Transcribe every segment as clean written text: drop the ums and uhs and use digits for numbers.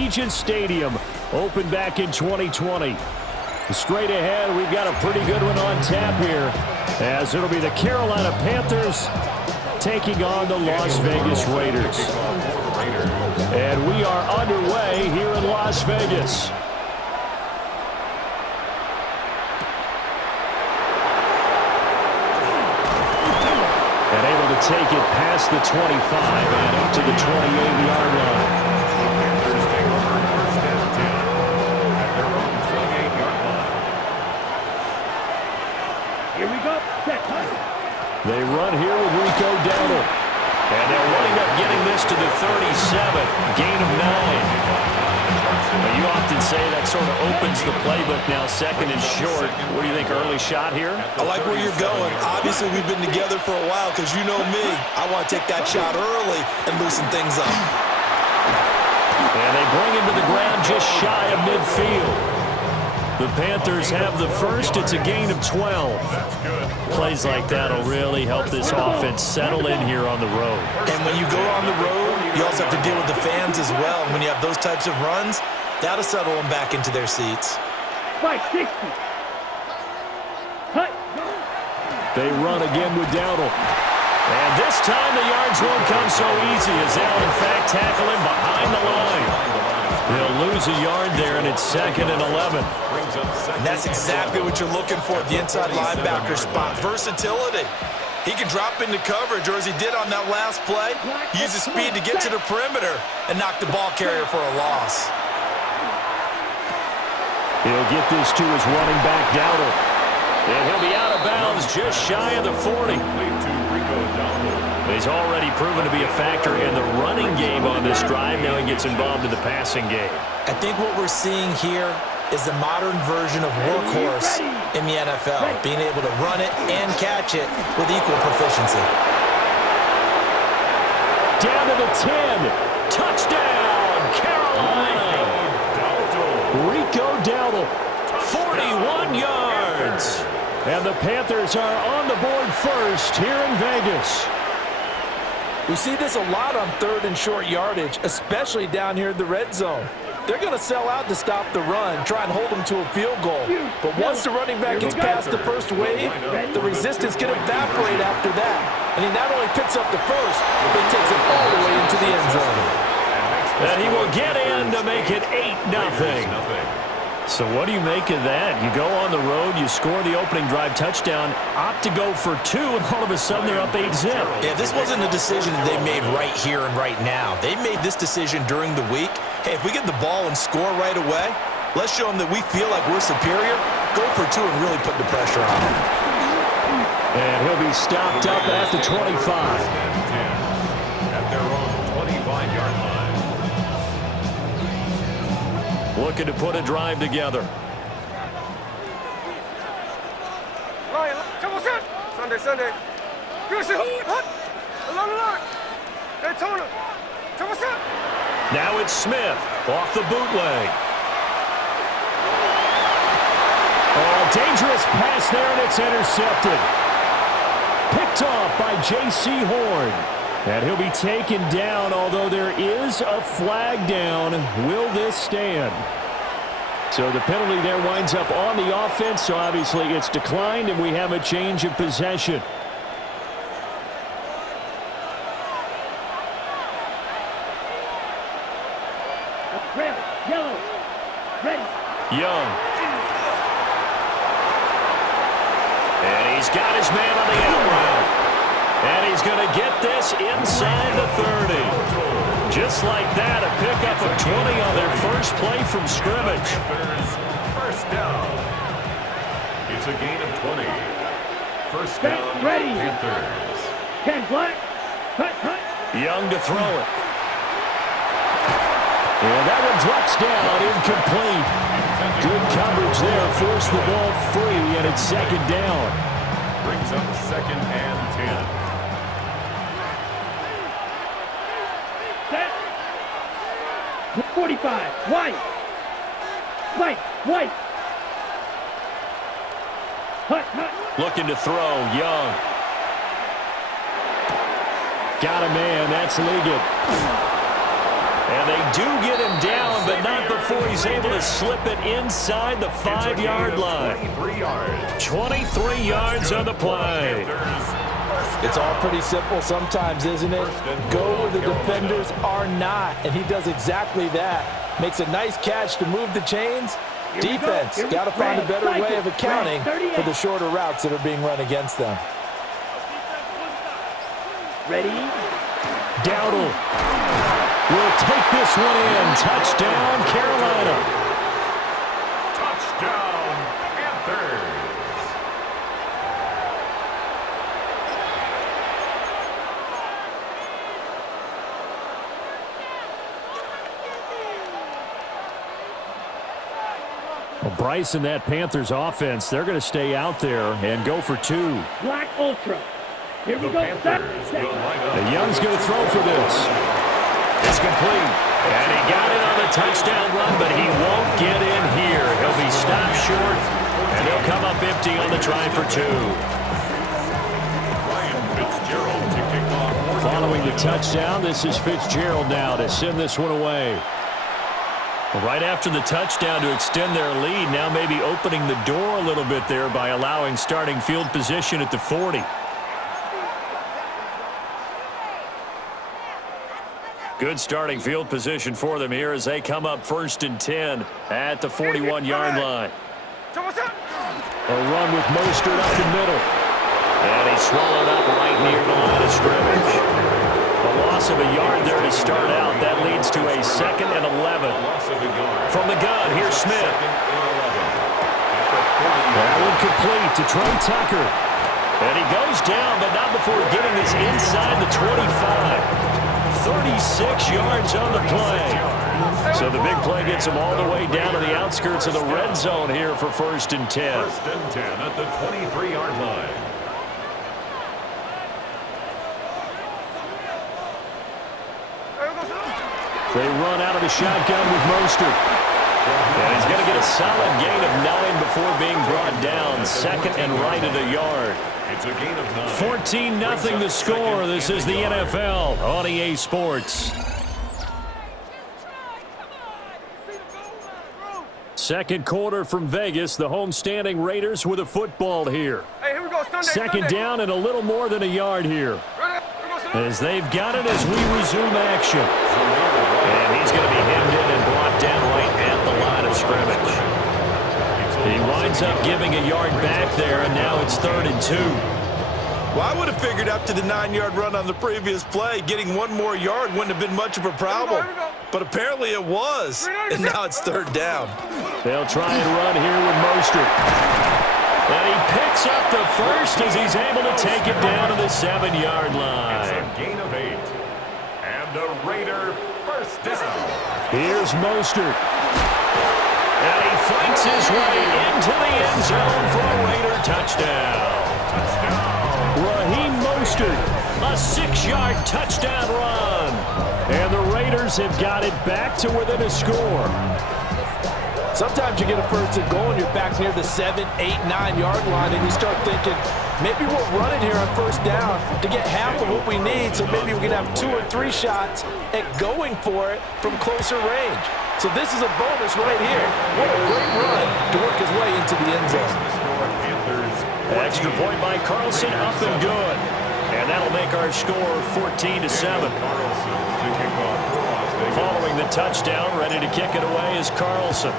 Allegiant Stadium, opened back in 2020. Straight ahead, we've got a pretty good one on tap here, as it'll be the Carolina Panthers taking on the Las Vegas Raiders. And we are underway here in Las Vegas. And able to take it past the 25 and up to the 28-yard line. Here we go. They run here with Rico Dowdle. And they're running up getting this to the 37. Gain of 9. Now, you often say that sort of opens the playbook now, second and short. What do you think, early shot here? I like where you're going. Obviously, we've been together for a while because you know me. I want to take that shot early and loosen things up. And they bring him to the ground just shy of midfield. The Panthers have the first. It's a gain of 12. Plays like that will really help this offense settle in here on the road. And when you go on the road, you also have to deal with the fans as well. When you have those types of runs, that'll settle them back into their seats. 560. Cut. They run again with Dowdle. And this time the yards won't come so easy as they'll in fact tackle him behind the line. They'll lose a yard there, and it's 2nd and 11. And that's exactly what you're looking for at the inside linebacker spot. Versatility. He can drop into coverage, or as he did on that last play, use his speed to get to the perimeter and knock the ball carrier for a loss. He'll get this to his running back, Dowdle. And he'll be out of bounds just shy of the 40. He's already proven to be a factor in the running game on this drive. Now he gets involved in the passing game. I think what we're seeing here is the modern version of workhorse in the NFL, being able to run it and catch it with equal proficiency. Down to the 10. Touchdown, Carolina. Rico Dowdle, 41 yards. And the Panthers are on the board first here in Vegas. We see this a lot on 3rd and short yardage, especially down here in the red zone. They're going to sell out to stop the run, try and hold them to a field goal. But once the running back gets past the first wave, the resistance can evaporate after that. And he not only picks up the first, but takes it all the way into the end zone. And he will get in to make it 8-0. So what do you make of that? You go on the road, you score the opening drive touchdown, opt to go for 2, and all of a sudden they're up 8-0. Yeah, this wasn't a decision that they made right here and right now. They made this decision during the week. Hey, if we get the ball and score right away, let's show them that we feel like we're superior. Go for 2 and really put the pressure on them. And he'll be stopped up at the 25. At their own 25-yard line. Looking to put a drive together. Sunday. Now it's Smith off the bootleg. Oh, dangerous pass there, and it's intercepted. Picked off by J.C. Horn. And he'll be taken down, although there is a flag down. Will this stand? So the penalty there winds up on the offense, so obviously it's declined, and we have a change of possession. Red, yellow, ready. Young. And he's got his man on the out route. And he's going to get this inside the 30. Just like that, a pickup of 20 on their first play from scrimmage. First down. It's a gain of 20. First down, ready. Panthers. 10 black. Cut. Young to throw it. And that one drops down, incomplete. Good coverage there, forced the ball free, and it's 2nd down. Brings up 2nd and 10. Set. 45. White. Cut. Looking to throw, Young. Got a man, that's Liggett. And they do get him down, but before he's able to slip it inside the 5-yard line. 23 yards on the play. It's all pretty simple sometimes, isn't it? Go where the defenders are not, and he does exactly that. Makes a nice catch to move the chains. Defense, got to find a better way of accounting for the shorter routes that are being run against them. Ready? Dowdle will take this one in. Touchdown, Carolina. Touchdown, Panthers. Well, Bryce and that Panthers offense, they're going to stay out there and go for 2. Black Ultra. Here we go. The Young's going to throw for this. It's complete. And he got it on the touchdown run, but he won't get in here. He'll be stopped short, and he'll come up empty on the try for 2. Following the touchdown, this is Fitzgerald now to send this one away. Right after the touchdown to extend their lead, now maybe opening the door a little bit there by allowing starting field position at the 40. Good starting field position for them here as they come up 1st and 10 at the 41-yard line. A run with Mostert up the middle. And he's swallowed up right near the line of scrimmage. A loss of a yard there to start out. That leads to a 2nd and 11. From the gun, here's Smith. That one complete to Trey Tucker. And he goes down, but not before getting this inside the 25. 36 yards on the play. So the big play gets him all the way down to the outskirts of the red zone here for 1st and 10. 1st and 10 at the 23-yard line. They run out of the shotgun with Mostert. And he's going to get a solid gain of 9 before being brought down. 2nd and right at a yard. It's a gain of 9. 14-0 the score. This is the NFL on EA Sports. Second quarter from Vegas. The home-standing Raiders with a football here. Hey, here we go. Second down and a little more than a yard here. As they've got it as we resume action. And he's going to be hemmed in and brought down right at the line of scrimmage. He winds up giving a yard back there, and now it's 3rd and 2. Well, I would have figured after the 9-yard run on the previous play, getting 1 more yard wouldn't have been much of a problem. But apparently it was, and now it's 3rd down. They'll try and run here with Mostert. And he picks up the first as he's able to take it down to the 7-yard line. It's a gain of 8. And a Raider 1st down. Here's Mostert. And he fights his way into the end zone for a Raider touchdown. Raheem Mostert, a 6-yard touchdown run. And the Raiders have got it back to within a score. Sometimes you get a 1st and goal and you're back near the 7, 8, 9-yard line, and you start thinking, maybe we'll run it here on 1st down to get half of what we need, so maybe we can have 2 or 3 shots at going for it from closer range. So this is a bonus right here. What a great run to work his way into the end zone. Extra point by Carlson, up and good. And that'll make our score 14-7. Following the touchdown, ready to kick it away is Carlson.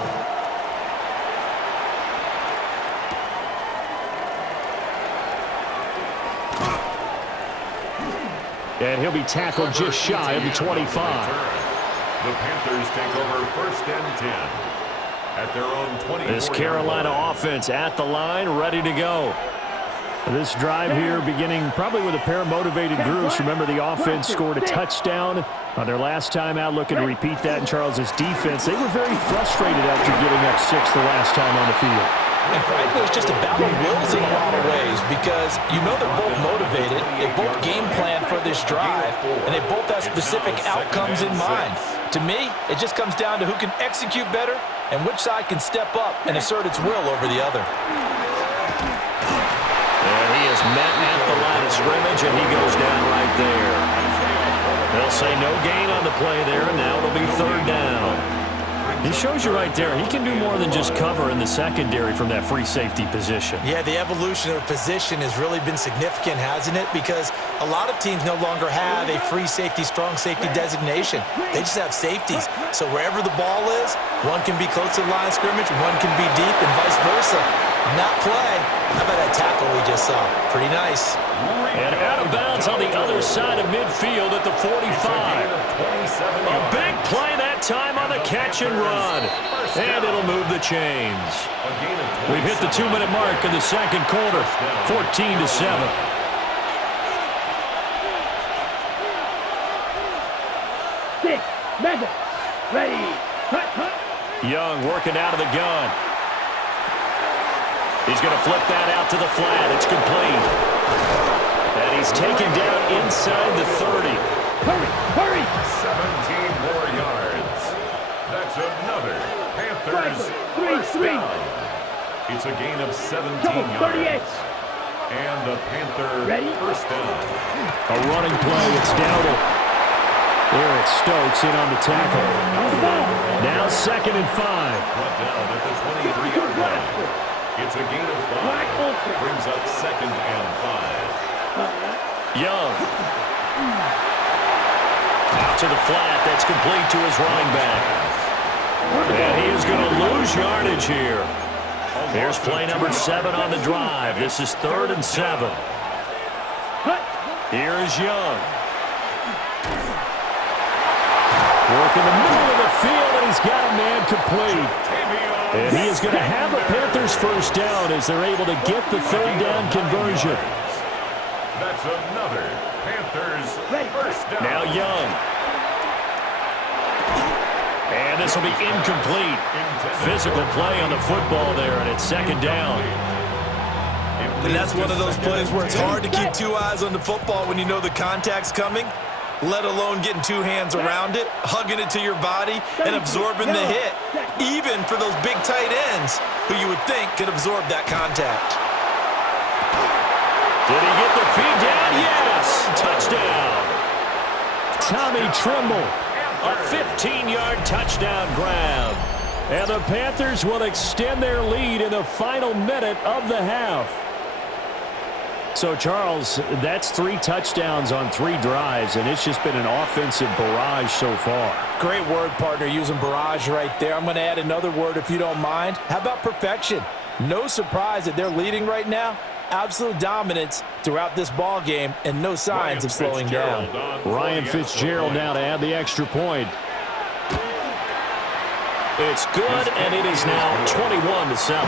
And he'll be tackled just shy of the 25. The Panthers take over 1st and 10 at their own 20. This Carolina offense at the line, ready to go. This drive here beginning probably with a pair of motivated groups. Remember, the offense scored a touchdown on their last time out, looking to repeat that in Charles's defense. They were very frustrated after giving up 6 the last time on the field. And frankly, it's just a battle of wills in a lot of ways because you know they're both motivated, they both game plan for this drive, and they both have specific outcomes in mind. To me, it just comes down to who can execute better and which side can step up and assert its will over the other. And he is met at the line of scrimmage, and he goes down right there. They'll say no gain on the play there, and now it'll be 3rd down. He shows you right there, he can do more than just cover in the secondary from that free safety position. Yeah, the evolution of position has really been significant, hasn't it? Because a lot of teams no longer have a free safety, strong safety designation. They just have safeties. So wherever the ball is, one can be close to the line of scrimmage, one can be deep, and vice versa. On that play, how about that tackle we just saw? Pretty nice. And out of bounds on the other side of midfield at the 45. A big play that time on the catch and run. And it'll move the chains. We've hit the 2-minute mark in the second quarter, 14-7. Madden, ready, cut, cut. Young working out of the gun. He's going to flip that out to the flat. It's complete. And he's taken down inside the 30. Hurry, hurry. 17 more yards. That's another Panthers first down. It's a gain of 17 yards. And the Panther first down. A running play. It's Dowdle. There it's Stokes in on the tackle. Now 2nd and 5. Brought down at the 23-yard line. It's a gain of 5. Brings up 2nd and 5. Young. Out to the flat. That's complete to his running back. And he is going to lose yardage here. Here's play number 7 on the drive. This is 3rd and 7. Here is Young. Work in the middle of the field, and he's got a man complete. And he is going to have a Panthers first down as they're able to get the 3rd down conversion. That's another Panthers first down. Now Young. And this will be incomplete. Physical play on the football there, and it's 2nd down. And that's one of those plays where it's hard to keep 2 eyes on the football when you know the contact's coming, let alone getting 2 hands around it, hugging it to your body, and absorbing the hit, even for those big tight ends who you would think could absorb that contact. Did he get the feed down? Yes! Touchdown! Tommy Tremble, a 15-yard touchdown grab. And the Panthers will extend their lead in the final minute of the half. So, Charles, that's 3 touchdowns on 3 drives, and it's just been an offensive barrage so far. Great word, partner, using barrage right there. I'm going to add another word if you don't mind. How about perfection? No surprise that they're leading right now. Absolute dominance throughout this ball game and no signs of slowing down. Ryan Fitzgerald now to add the extra point. It's good, and it is now 21-7.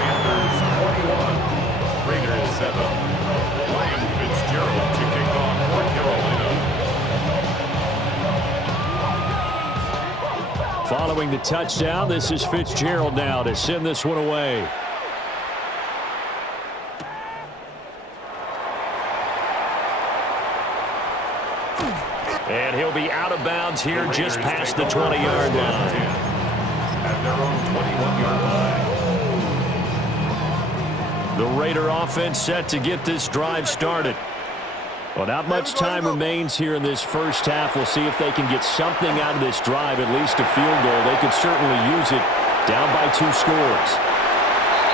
Panthers 21. Raiders 7. Ryan Fitzgerald to kick off for Carolina. Following the touchdown, this is Fitzgerald now to send this one away. And he'll be out of bounds here just past the 20-yard line. At their own 21-yard line. The Raider offense set to get this drive started. Well, not much time remains here in this first half. We'll see if they can get something out of this drive, at least a field goal. They could certainly use it down by 2 scores.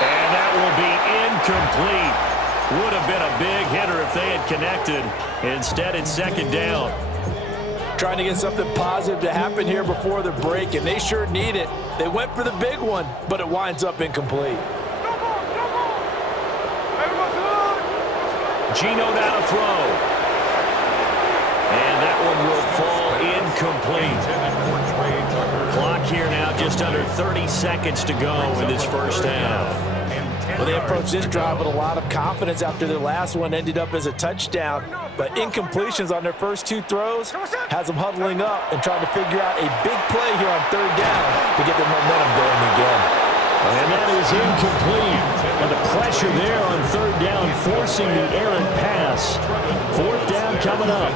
And that will be incomplete. Would have been a big hitter if they had connected. Instead, it's 2nd down. Trying to get something positive to happen here before the break, and they sure need it. They went for the big one, but it winds up incomplete. Gino now to throw. And that one will fall incomplete. Clock here now just under 30 seconds to go in this first half. Well, they approached this drive with a lot of confidence after their last one ended up as a touchdown. But incompletions on their first 2 throws has them huddling up and trying to figure out a big play here on 3rd down to get their momentum going again. And that is incomplete. And the pressure there on 3rd down, forcing the errant pass. 4th down coming up.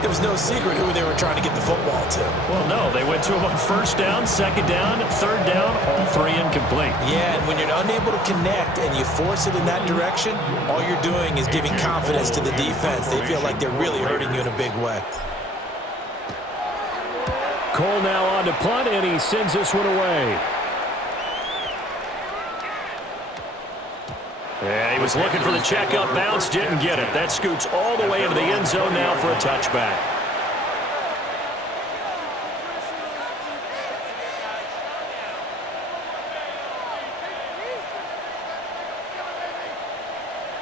It was no secret who they were trying to get the football to. Well, no, they went to him on 1st down, 2nd down, 3rd down, all 3 incomplete. Yeah, and when you're unable to connect and you force it in that direction, all you're doing is giving confidence to the defense. They feel like they're really hurting you in a big way. Cole now on to punt, and he sends this one away. Yeah, he was looking for the checkup bounce, didn't get it. That scoots all the way into the end zone now for a touchback.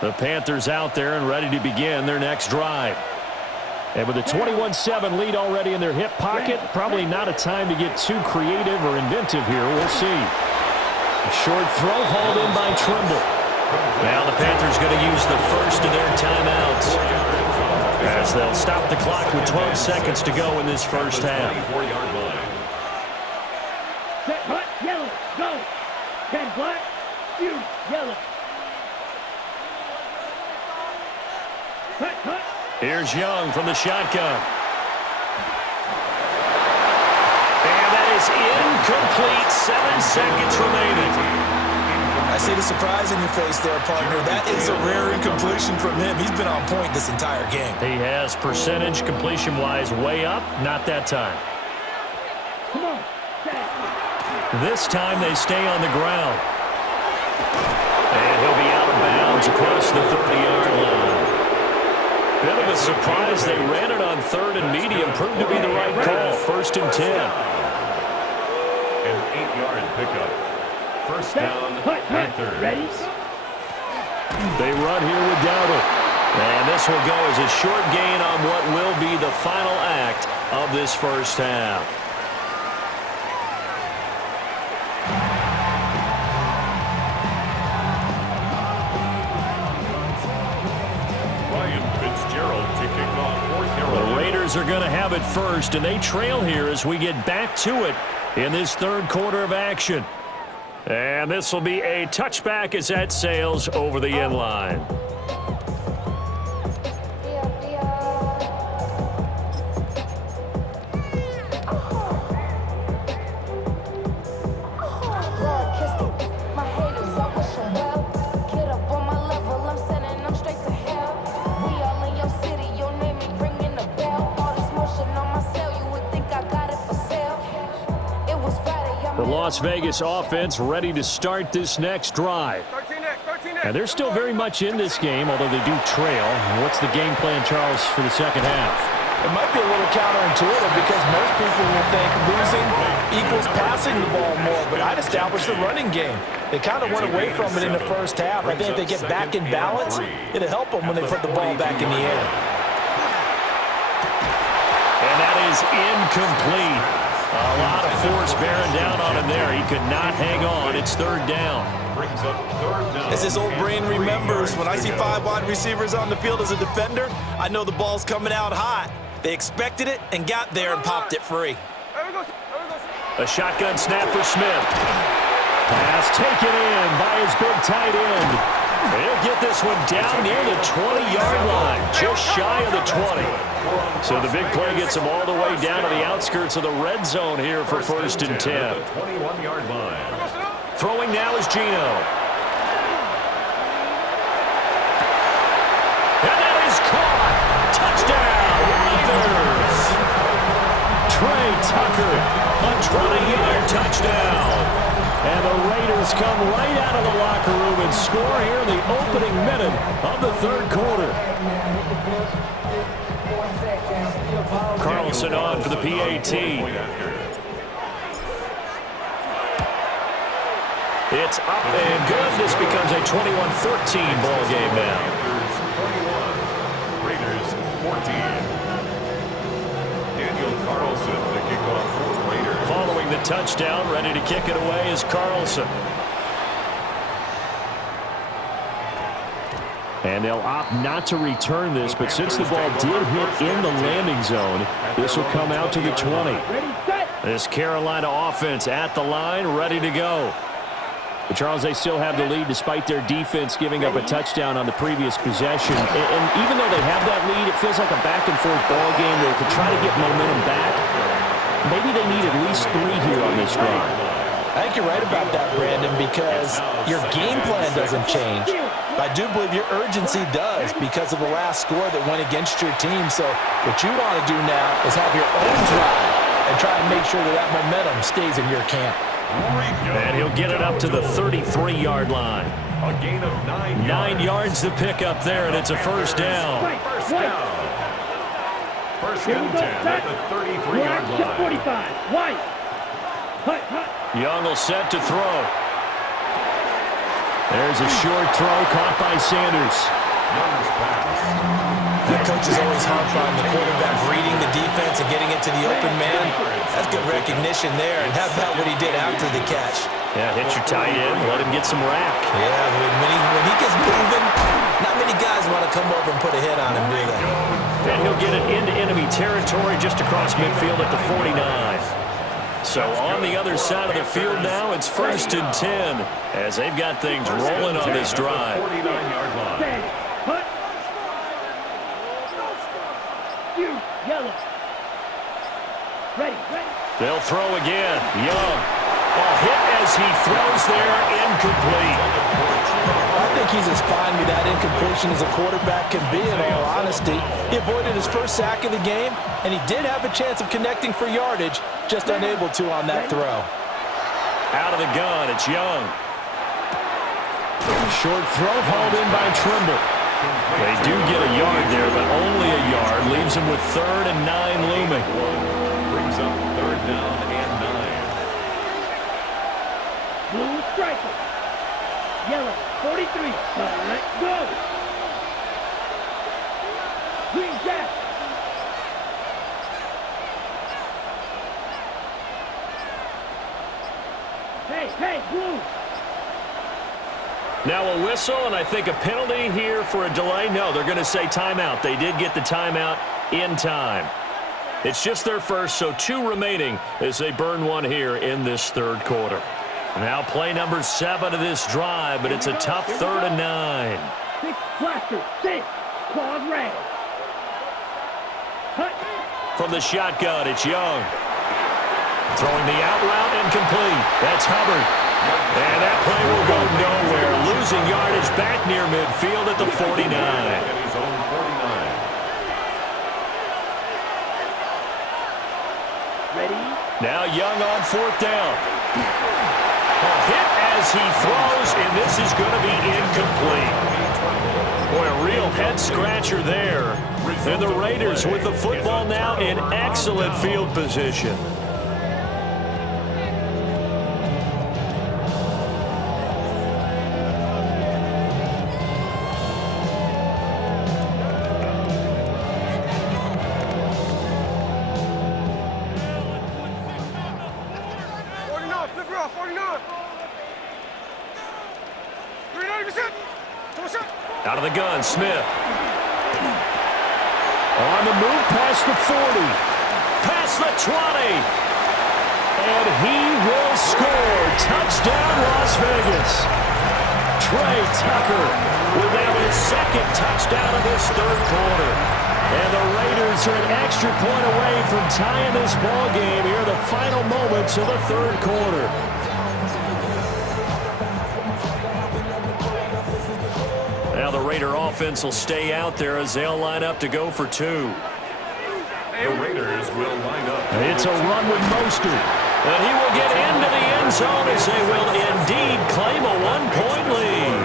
The Panthers out there and ready to begin their next drive. And with a 21-7 lead already in their hip pocket, probably not a time to get too creative or inventive here. We'll see. A short throw hauled in by Trimble. Now the Panthers going to use the first of their timeouts, as they'll stop the clock with 12 seconds to go in this first half. Set, hut, yellow, go. 10 black, you, yellow. Hut, hut. Here's Young from the shotgun. And that is incomplete. 7 seconds remaining. I see the surprise in your face there, partner. That is a rare incompletion from him. He's been on point this entire game. He has percentage completion-wise way up. Not that time. Come on. This time they stay on the ground. And he'll be out of bounds across the 30-yard line. Bit of a surprise. They ran it on 3rd and medium. Proved to be the right call. 1st and 10. An 8-yard pickup. First down, Panthers. Ready? They run here with Dowdle. And this will go as a short gain on what will be the final act of this first half. Ryan Fitzgerald to kick off for Carolina. The Raiders are going to have it first, and they trail here as we get back to it in this 3rd quarter of action. And this will be a touchback as that sails over the end line. The Las Vegas offense ready to start this next drive. And they're still very much in this game, although they do trail. What's the game plan, Charles, for the second half? It might be a little counterintuitive because most people will think losing equals passing the ball more, but I'd establish the running game. They kind of went away from it in the first half. I think if they get back in balance, it'll help them when they put the ball back in the air. And that is incomplete. A lot of force bearing down on him there. He could not hang on. It's 3rd down. Brings up 3rd down. As his old brain remembers, when I see 5 wide receivers on the field as a defender, I know the ball's coming out hot. They expected it and got there and popped it free. A shotgun snap for Smith. Pass taken in by his big tight end. He'll get this one down near the 20-yard line, just shy of the 20. So the big play gets him all the way down to the outskirts of the red zone here for 1st and 10. 21-yard line. Throwing now is Gino. And that is caught. Touchdown, Raiders. Trey Tucker, a 20-yard touchdown. And the Raiders come right out of the locker room and score here in the opening minute of the 3rd quarter. Carlson on for the PAT. It's up and good. This becomes a 21-13 ball game now. 21, Raiders 14. Daniel Carlson to kick off for the Raiders. Following the touchdown, ready to kick it away is Carlson. And they'll opt not to return this, but since the ball did hit in the landing zone, this will come out to the 20. This Carolina offense at the line, ready to go. But Charles, they still have the lead despite their defense giving up a touchdown on the previous possession. And even though they have that lead, it feels like a back-and-forth ball game where they could try to get momentum back. Maybe they need at least 3 here on this drive. I think you're right about that, Brandon, because your game plan doesn't change. I do believe your urgency does because of the last score that went against your team. So what you want to do now is have your own drive and try and make sure that momentum stays in your camp. And he'll get it up to the 33-yard line. A gain of 9 yards. 9 yards to pick up there, and it's a first down. First down. First and 10 at the 33-yard line. 45. White. Hut. Young will set to throw. There's a short throw caught by Sanders. Young's pass. The coach is always harp on the quarterback reading the defense and getting it to the open man. That's good recognition there, and how about what he did after the catch? Yeah, hit your tight end, let him get some rack. Yeah, when he gets moving, not many guys want to come over and put a hit on him, do they? And he'll get it into enemy territory just across midfield at the 49. So on the other side of the field now, it's first and 10 as they've got things rolling on this drive. 49-yard line. Hut. Yellow. Ready. They'll throw again. Young. Ball hit as he throws there, incomplete. I think he's as fine with that incompletion as a quarterback can be, in all honesty. He avoided his first sack of the game, and he did have a chance of connecting for yardage, just unable to on that throw. Out of the gun, it's Young. Short throw hauled in by Trimble. They do get a yard there, but only a yard. Leaves them with 3rd and 9 looming. Brings up 3rd down and 9. Blue striker. Yellow. 43. Let's go. Green jack. Hey, blue. Now a whistle, and I think a penalty here for a delay. No, they're going to say timeout. They did get the timeout in time. It's just their first, so 2 remaining as they burn one here in this 3rd quarter. Now play number 7 of this drive, but it's a tough 3rd and 9. 6 blaster. 6. Claws red. Hut. From the shotgun, it's Young. Throwing the out route incomplete. That's Hubbard. And that play will go nowhere. Losing yardage back near midfield at the 49. At his own 49. Ready. Now Young on 4th down. A hit as he throws, and this is going to be incomplete. Boy, a real head-scratcher there. And the Raiders with the football now in excellent field position. Out of the gun, Smith. On the move past the 40. Past the 20. And he will score. Touchdown, Las Vegas. Trey Tucker with now his 2nd touchdown of this 3rd quarter. And the Raiders are an extra point away from tying this ball game here in the final moments of the 3rd quarter. Now the Raider offense will stay out there as they'll line up to go for 2. The Raiders will line up. It's a run with Mostert. And he will get into the end zone as they will indeed claim a 1-point lead.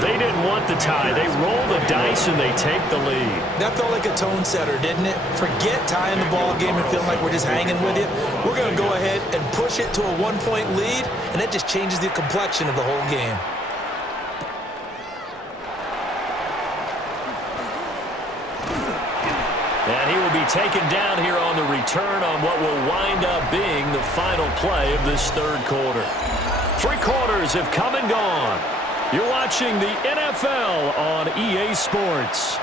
They didn't want the tie. They roll the dice and they take the lead. That felt like a tone setter, didn't it? Forget tying the ball game and feeling like we're just hanging with it. We're going to go ahead and push it to a 1-point lead, and that just changes the complexion of the whole game. And he will be taken down here on the return on what will wind up being the final play of this 3rd quarter. 3 quarters have come and gone. You're watching the NFL on EA Sports.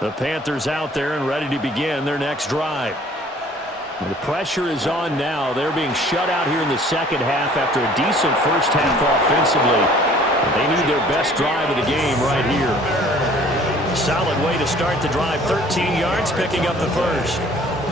The Panthers out there and ready to begin their next drive. And the pressure is on now. They're being shut out here in the 2nd half after a decent first half offensively. And they need their best drive of the game right here. Solid way to start the drive. 13 yards, picking up the first.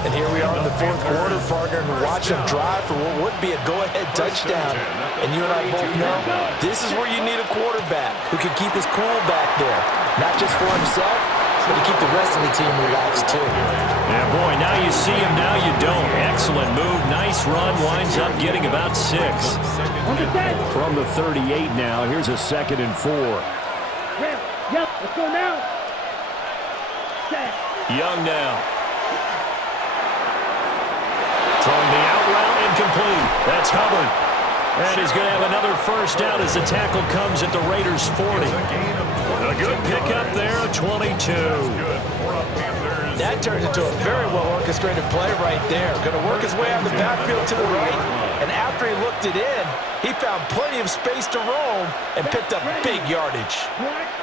And here we are in the fourth quarter, partner, and we're watching them drive for what would be a go-ahead touchdown. And you and I both know this is where you need a quarterback who can keep his cool back there. Not just for himself, but to keep the rest of the team relaxed, too. Yeah, boy, now you see him, now you don't. Excellent move, nice run, winds up getting about 6. From the 38 now, here's a 2nd and 4. Yep, let's go now. Young now. Throwing the out route, incomplete. That's Hubbard. And he's going to have another first down as the tackle comes at the Raiders' 40. A good pickup there, 22. That turned into a very well-orchestrated play right there. Going to work his way out of the backfield to the right. And after he looked it in, he found plenty of space to roam and picked up big yardage.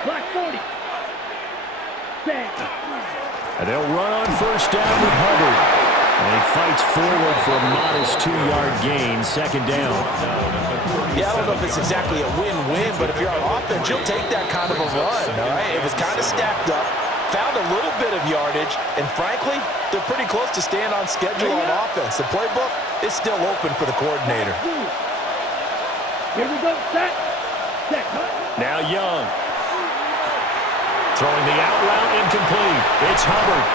Black 40. And they'll run on first down with Hubbard. And he fights forward for a modest 2-yard gain, 2nd down. Yeah, I don't know if it's exactly a win-win, but if you're on offense, you'll take that kind of a run, all right? It was kind of stacked up, found a little bit of yardage, and frankly, they're pretty close to staying on schedule on offense. The playbook is still open for the coordinator. Here we go, set. Now Young. Throwing the out route, incomplete. It's Hubbard.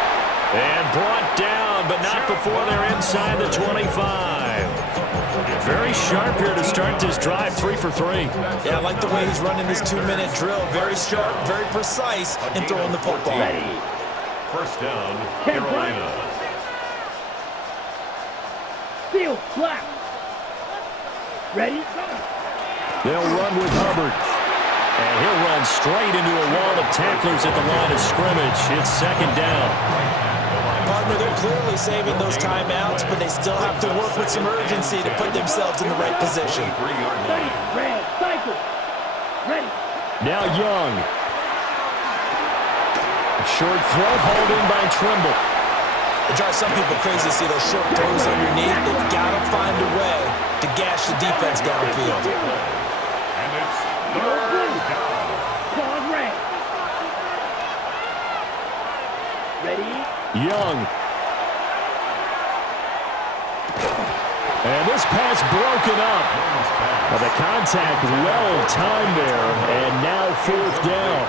And brought down, but not before they're inside the 25. Very sharp here to start this drive, 3 for 3. Yeah, I like the way he's running this 2-minute drill. Very sharp, very precise in throwing the football. First down, Carolina. Steal, black. Ready? They'll run with Hubbard. And he'll run straight into a wall of tacklers at the line of scrimmage. It's 2nd down. Partner, they're clearly saving those timeouts, but they still have to work with some urgency to put themselves in the right position. Now Young. A short throw hauled in by Trimble. It drives some people crazy to see those short throws underneath. They've got to find a way to gash the defense downfield. And it's 3rd down. Ready? Young. And this pass broken up. Well, the contact well timed there, and now 4th down.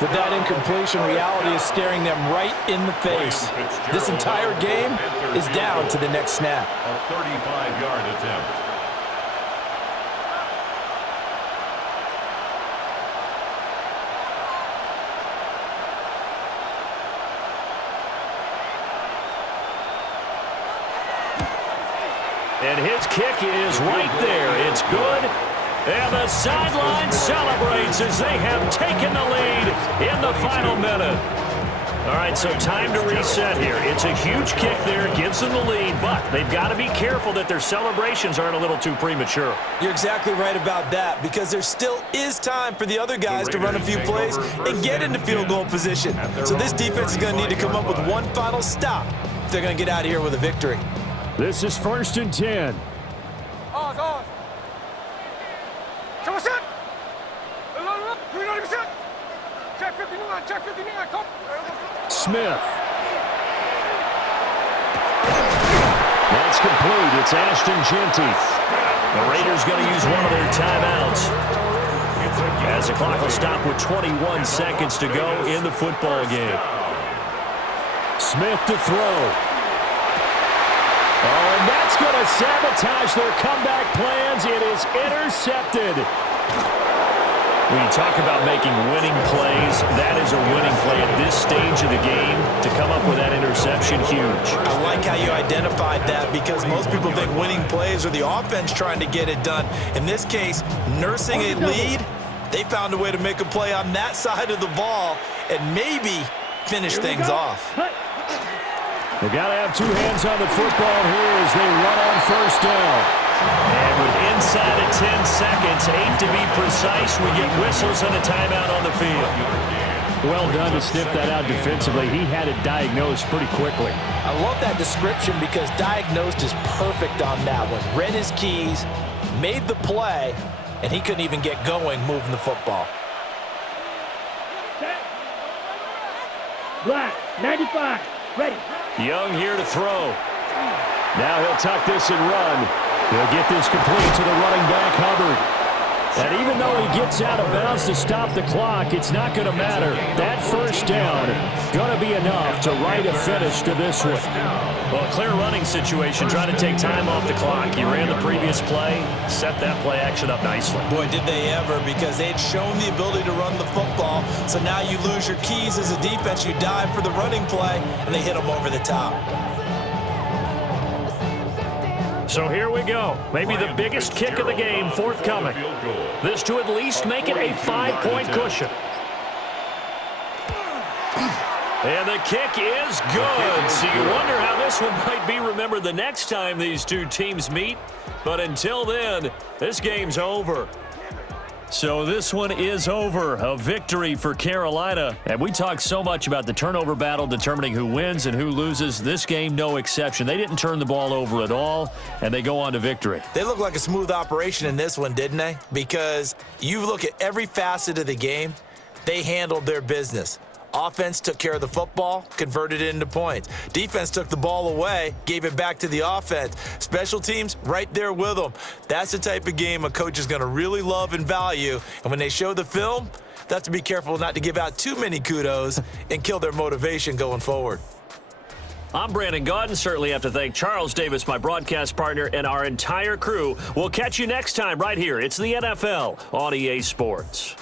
With that incompletion, reality is staring them right in the face. This entire game is down to the next snap. A 35-yard attempt. And his kick is right there. It's good. And the sideline celebrates as they have taken the lead in the final minute. All right, so time to reset here. It's a huge kick there, gives them the lead, but they've got to be careful that their celebrations aren't a little too premature. You're exactly right about that, because there still is time for the other guys to run a few plays and get into field goal position. So this defense is going to need to come up with one final stop if they're going to get out of here with a victory. This is 1st and 10. Smith. That's complete. It's Ashton Genty. The Raiders going to use one of their timeouts, as the clock will stop with 21 seconds to go in the football game. Smith to throw. Oh, and that's going to sabotage their comeback plans. It is intercepted. When you talk about making winning plays, that is a winning play at this stage of the game. To come up with that interception, huge. I like how you identified that, because most people think winning plays are the offense trying to get it done. In this case, nursing a lead, they found a way to make a play on that side of the ball and maybe finish things off. They've got to have two hands on the football here as they run on first down. And with inside of 10 seconds, 8 to be precise, we get whistles and a timeout on the field. Well done to sniff that out defensively. He had it diagnosed pretty quickly. I love that description, because diagnosed is perfect on that one. Read his keys, made the play, and he couldn't even get going moving the football. Black, 95. Ready. Young here to throw. Now he'll tuck this and run. He'll get this complete to the running back, Hubbard. And even though he gets out of bounds to stop the clock, it's not going to matter. That first down going to be enough to write a finish to this one. Well, a clear running situation, trying to take time off the clock. He ran the previous play, set that play action up nicely. Boy, did they ever, because they'd shown the ability to run the football. So now you lose your keys as a defense. You dive for the running play, and they hit them over the top. So here we go. Maybe the biggest kick of the game forthcoming. This to at least make it a 5-point cushion. And the kick is good. So you wonder how this one might be remembered the next time these two teams meet. But until then, this game's over. So this one is over. A victory for Carolina. And we talked so much about the turnover battle determining who wins and who loses. This game, no exception. They didn't turn the ball over at all, and they go on to victory. They look like a smooth operation in this one, didn't they? Because you look at every facet of the game, they handled their business. Offense took care of the football, converted it into points. Defense took the ball away, gave it back to the offense. Special teams, right there with them. That's the type of game a coach is going to really love and value. And when they show the film, they have to be careful not to give out too many kudos and kill their motivation going forward. I'm Brandon Gaudin. Certainly have to thank Charles Davis, my broadcast partner, and our entire crew. We'll catch you next time right here. It's the NFL on EA Sports.